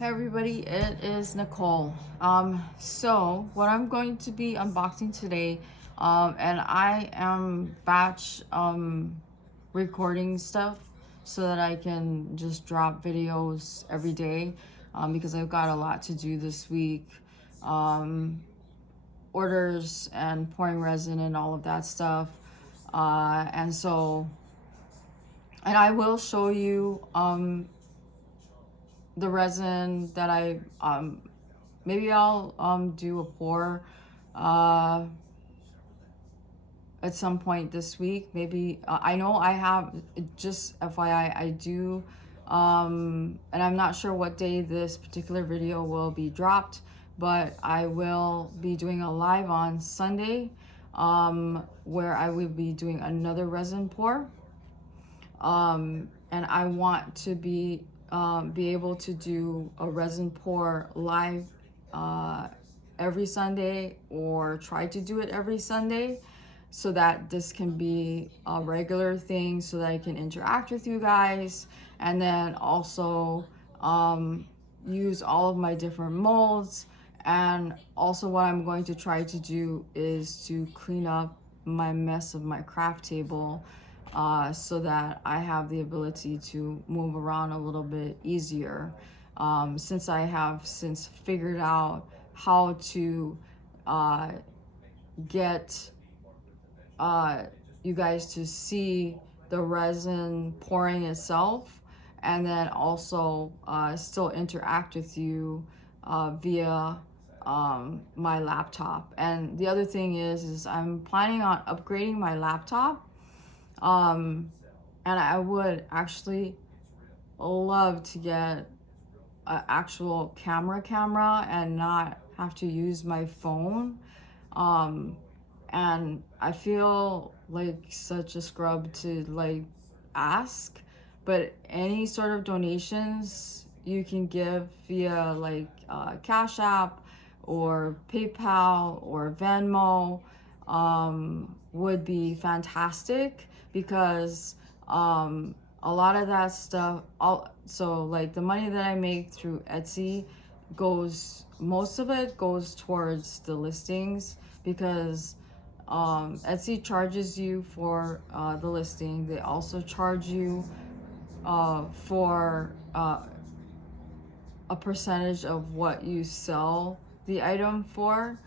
Hey everybody, it is Nicole. So what I'm going to be unboxing today, and I am batch recording stuff so that I can just drop videos every day, because I've got a lot to do this week. Orders and pouring resin and all of that stuff. And I will show you the resin that I maybe I'll do a pour at some point this week. Maybe I know I have, just FYI, I do and I'm not sure what day this particular video will be dropped, but I will be doing a live on Sunday where I will be doing another resin pour, and I want to be able to do a resin pour live every Sunday, or try to do it every Sunday, so that this can be a regular thing, so that I can interact with you guys, and then also use all of my different molds. And also what I'm going to try to do is to clean up my mess of my craft table, so that I have the ability to move around a little bit easier, since I have since figured out how to get you guys to see the resin pouring itself, and then also still interact with you via my laptop. And the other thing is I'm planning on upgrading my laptop, and I would actually love to get an actual camera and not have to use my phone. And I feel like such a scrub to like ask, but any sort of donations you can give via like Cashapp or PayPal or Venmo would be fantastic, because a lot of that stuff, so like the money that I make through Etsy most of it goes towards the listings, because Etsy charges you for the listing. They also charge you for a percentage of what you sell the item for.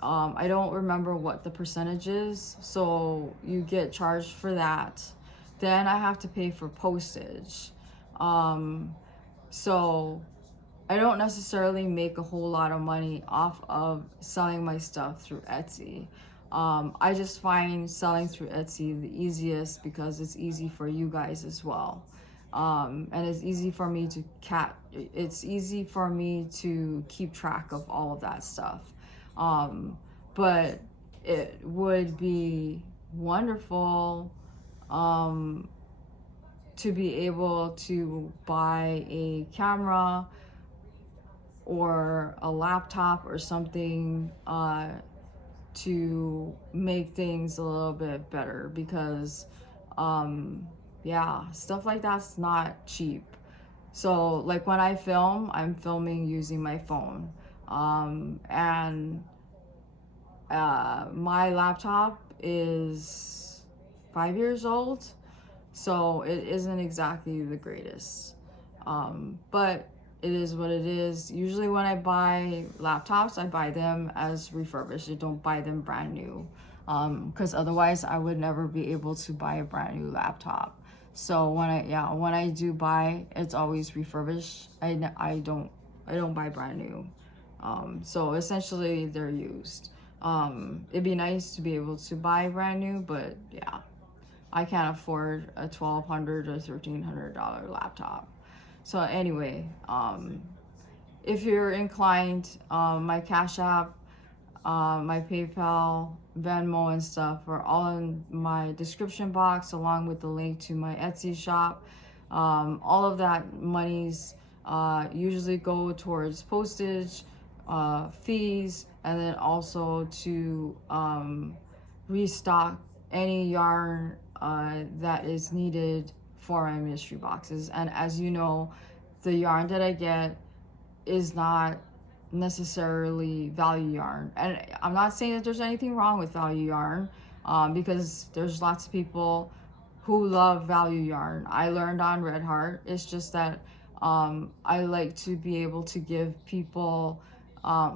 I don't remember what the percentage is, so you get charged for that. Then I have to pay for postage. So I don't necessarily make a whole lot of money off of selling my stuff through Etsy. I just find selling through Etsy the easiest, because it's easy for you guys as well. And it's easy for me to keep track of all of that stuff. But it would be wonderful to be able to buy a camera or a laptop or something to make things a little bit better, because yeah, stuff like that's not cheap. So like when I film, I'm filming using my phone, and my laptop is 5 years old, so it isn't exactly the greatest, but it is what it is. Usually when I buy laptops, I buy them as refurbished. I don't buy them brand new, because otherwise I would never be able to buy a brand new laptop. So when I do buy, it's always refurbished. I don't buy brand new. So essentially they're used. It'd be nice to be able to buy brand new, but yeah, I can't afford a $1,200 or $1,300 laptop. So anyway, if you're inclined, my Cash App, my PayPal, Venmo, and stuff are all in my description box, along with the link to my Etsy shop. All of that monies usually go towards postage, fees, and then also to restock any yarn that is needed for my mystery boxes. And as you know, the yarn that I get is not necessarily value yarn. And I'm not saying that there's anything wrong with value yarn, because there's lots of people who love value yarn. I learned on Red Heart. It's just that I like to be able to give people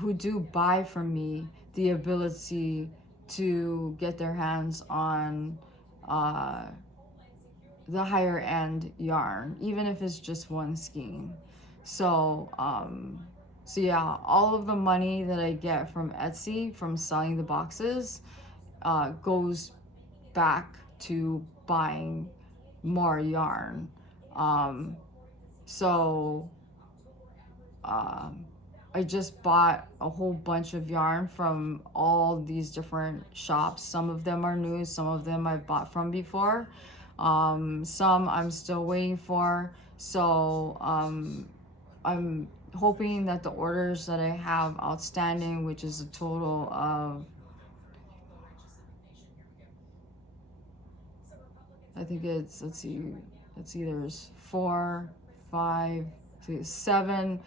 who do buy from me the ability to get their hands on the higher end yarn, even if it's just one skein. So so yeah, all of the money that I get from Etsy from selling the boxes goes back to buying more yarn. So I just bought a whole bunch of yarn from all these different shops. Some of them are new, some of them I've bought from before. Some I'm still waiting for. So I'm hoping that the orders that I have outstanding, which is a total of, I think it's, let's see, it's either 4, 5, 6, 7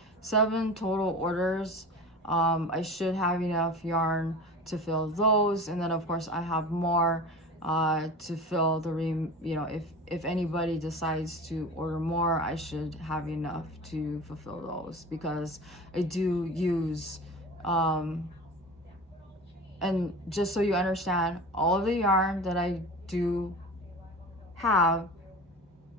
total orders. I should have enough yarn to fill those, and then of course I have more to fill the if anybody decides to order more, I should have enough to fulfill those, because I do use and just so you understand, all of the yarn that I do have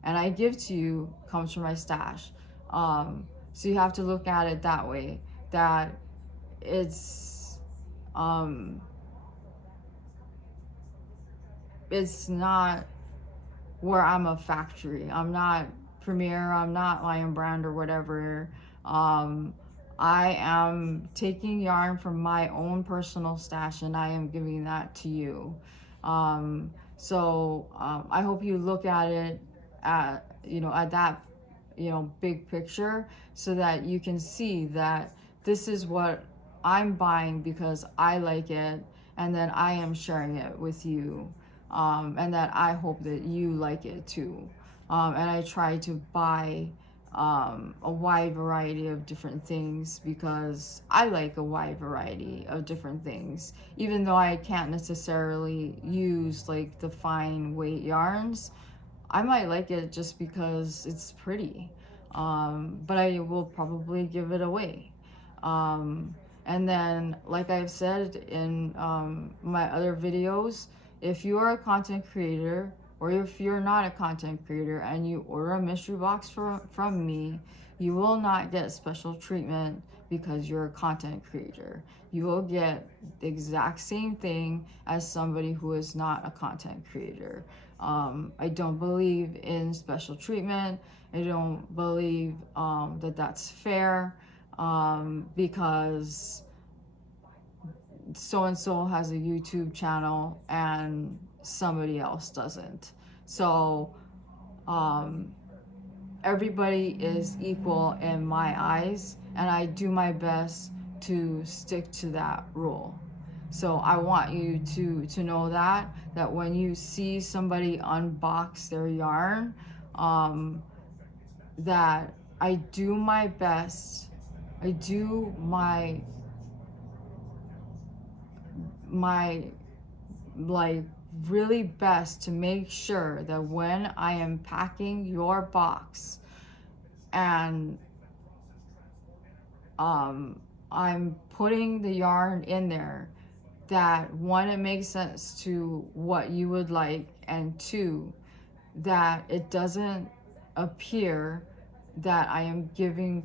and I give to you comes from my stash. So you have to look at it that way, that it's not where I'm a factory. I'm not Premier, I'm not Lion Brand or whatever. I am taking yarn from my own personal stash and I am giving that to you. So I hope you look at it at that big picture, so that you can see that this is what I'm buying because I like it, and then I am sharing it with you, and that I hope that you like it too. And I try to buy a wide variety of different things because I like a wide variety of different things, even though I can't necessarily use like the fine weight yarns. I might like it just because it's pretty, but I will probably give it away. And then, like I've said in my other videos, if you are a content creator, or if you're not a content creator and you order a mystery box from me, you will not get special treatment because you're a content creator. You will get the exact same thing as somebody who is not a content creator. I don't believe in special treatment. I don't believe that that's fair, because so-and-so has a YouTube channel and somebody else doesn't. So everybody is equal in my eyes, and I do my best to stick to that rule. So I want you to know that when you see somebody unbox their yarn, that I do my best, I do my like really best to make sure that when I am packing your box and I'm putting the yarn in there, that one, it makes sense to what you would like, and two, that it doesn't appear that I am giving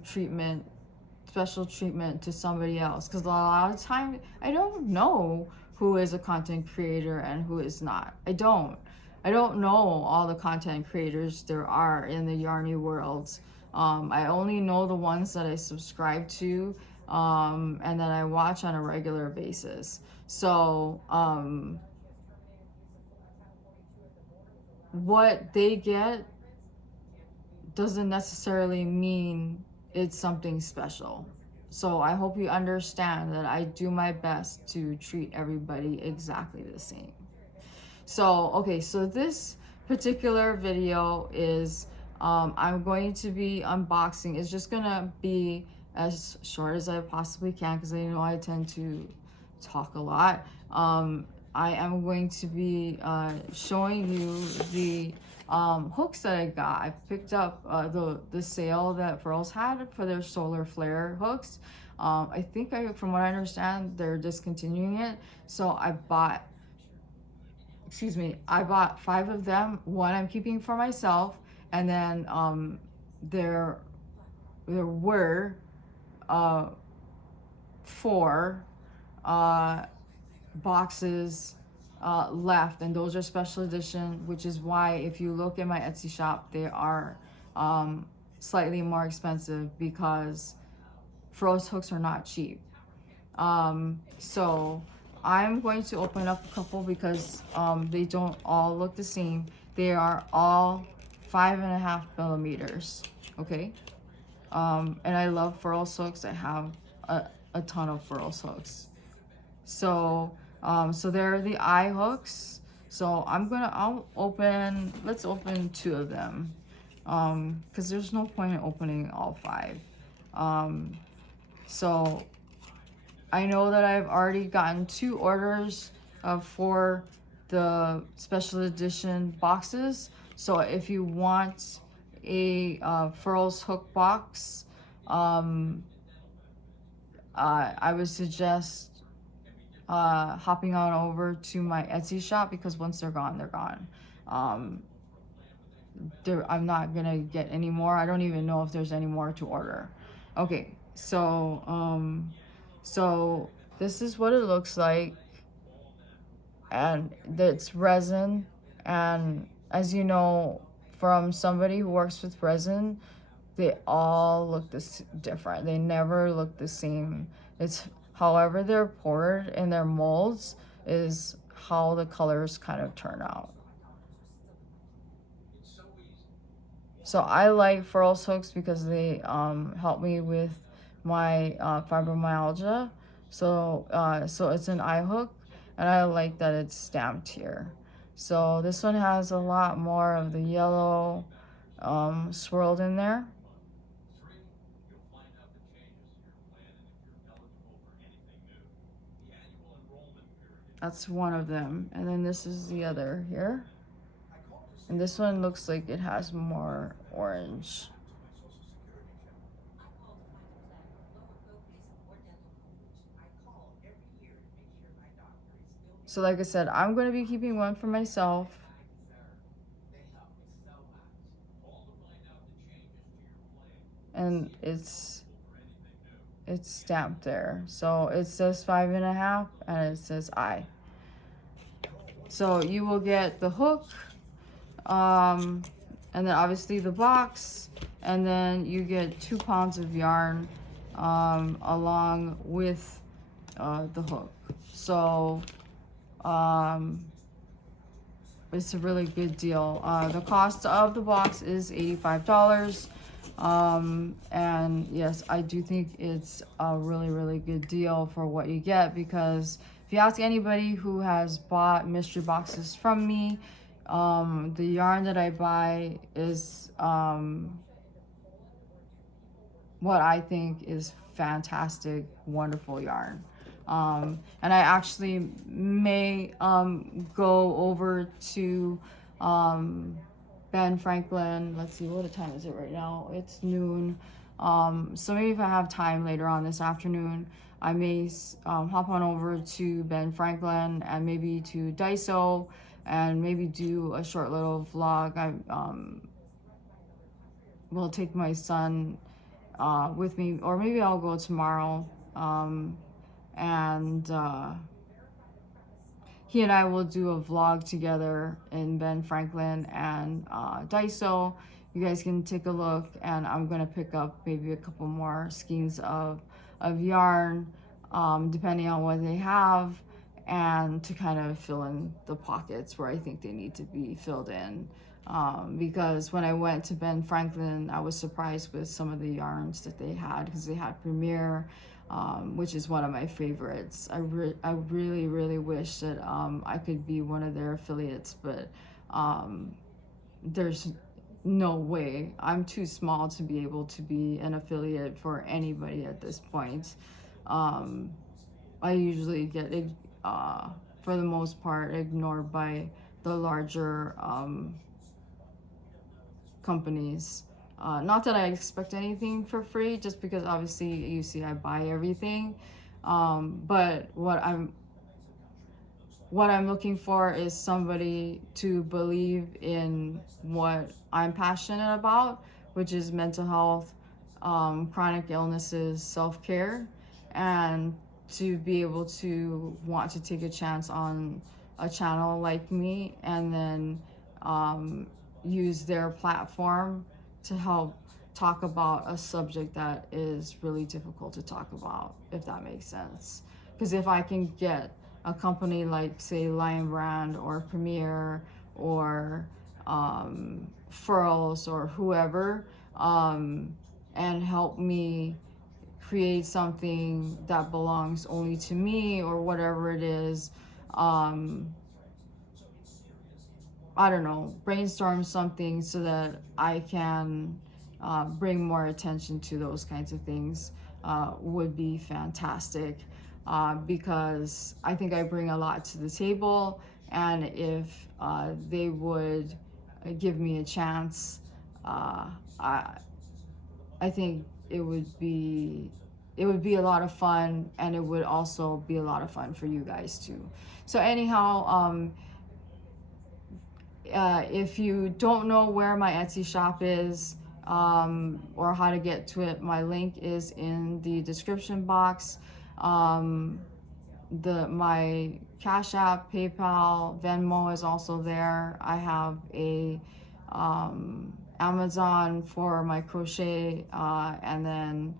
special treatment to somebody else, because a lot of times I don't know who is a content creator and who is not. I don't know all the content creators there are in the yarny world. I only know the ones that I subscribe to and that I watch on a regular basis. So what they get doesn't necessarily mean it's something special. So I hope you understand that I do my best to treat everybody exactly the same. So, okay, so this particular video is I'm going to be unboxing. It's just gonna be as short as I possibly can because I know I tend to talk a lot. I am going to be showing you the hooks that I got. I picked up the sale that Furls had for their solar flare hooks. I think from what I understand, they're discontinuing it. So I bought 5 of them. One I'm keeping for myself, and then there were 4 boxes left, and those are special edition, which is why if you look at my Etsy shop, they are slightly more expensive because Furls hooks are not cheap. So I'm going to open up a couple because they don't all look the same. They are all 5.5 millimeters. Okay. And I love Furls hooks. I have a ton of Furls hooks. So so there are the eye hooks. So let's open 2 of them. Because there's no point in opening all 5. So I know that I've already gotten 2 orders for the special edition boxes. So if you want a Furls hook box, I would suggest hopping on over to my Etsy shop because once they're gone, they're gone. I'm not gonna get any more. I don't even know if there's any more to order. Okay, so so this is what it looks like, and it's resin. And as you know, from somebody who works with resin, they all look different. They never look the same. It's however they're poured in their molds is how the colors kind of turn out. So I like Furls hooks because they help me with my fibromyalgia. So so it's an eye hook, and I like that it's stamped here. So this one has a lot more of the yellow swirled in there. That's one of them. And then this is the other here. And this one looks like it has more orange. So like I said, I'm going to be keeping one for myself. And it's stamped there. So it says 5.5 and it says I. So you will get the hook, and then obviously the box, and then you get 2 pounds of yarn along with the hook. So it's a really good deal. The cost of the box is $85. And yes, I do think it's a really good deal for what you get, because if you ask anybody who has bought mystery boxes from me, the yarn that I buy is what I think is fantastic, wonderful yarn. And I actually may go over to Ben Franklin. Let's see, what time is it right now? It's noon. So maybe if I have time later on this afternoon, I may hop on over to Ben Franklin and maybe to Daiso and maybe do a short little vlog. I will take my son with me, or maybe I'll go tomorrow. And he and I will do a vlog together in Ben Franklin and Daiso. You guys can take a look, and I'm gonna pick up maybe a couple more skeins of yarn, depending on what they have, and to kind of fill in the pockets where I think they need to be filled in. Because when I went to Ben Franklin, I was surprised with some of the yarns that they had, because they had Premier, which is one of my favorites. I really wish that I could be one of their affiliates, but there's no way. I'm too small to be able to be an affiliate for anybody at this point. I usually get, for the most part, ignored by the larger companies. Not that I expect anything for free, just because obviously you see I buy everything. But what I'm looking for is somebody to believe in what I'm passionate about, which is mental health, chronic illnesses, self-care, and to be able to want to take a chance on a channel like me, and then use their platform to help talk about a subject that is really difficult to talk about, if that makes sense. Because if I can get a company like, say, Lion Brand or Premier or Furls or whoever, and help me create something that belongs only to me or whatever it is, I don't know, brainstorm something so that I can bring more attention to those kinds of things, would be fantastic, because I think I bring a lot to the table, and if they would give me a chance, I think it would be a lot of fun, and it would also be a lot of fun for you guys too. So anyhow, if you don't know where my Etsy shop is, or how to get to it, my link is in the description box. My Cashapp, PayPal, Venmo is also there. I have a Amazon for my crochet, and then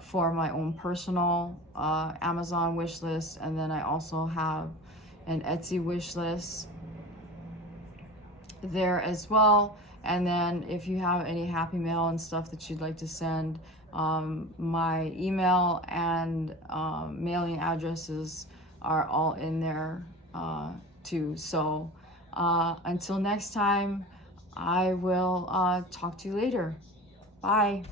for my own personal Amazon wish list, and then I also have an Etsy wish list there as well. And then if you have any happy mail and stuff that you'd like to send, my email and mailing addresses are all in there too. So until next time, I will talk to you later. Bye.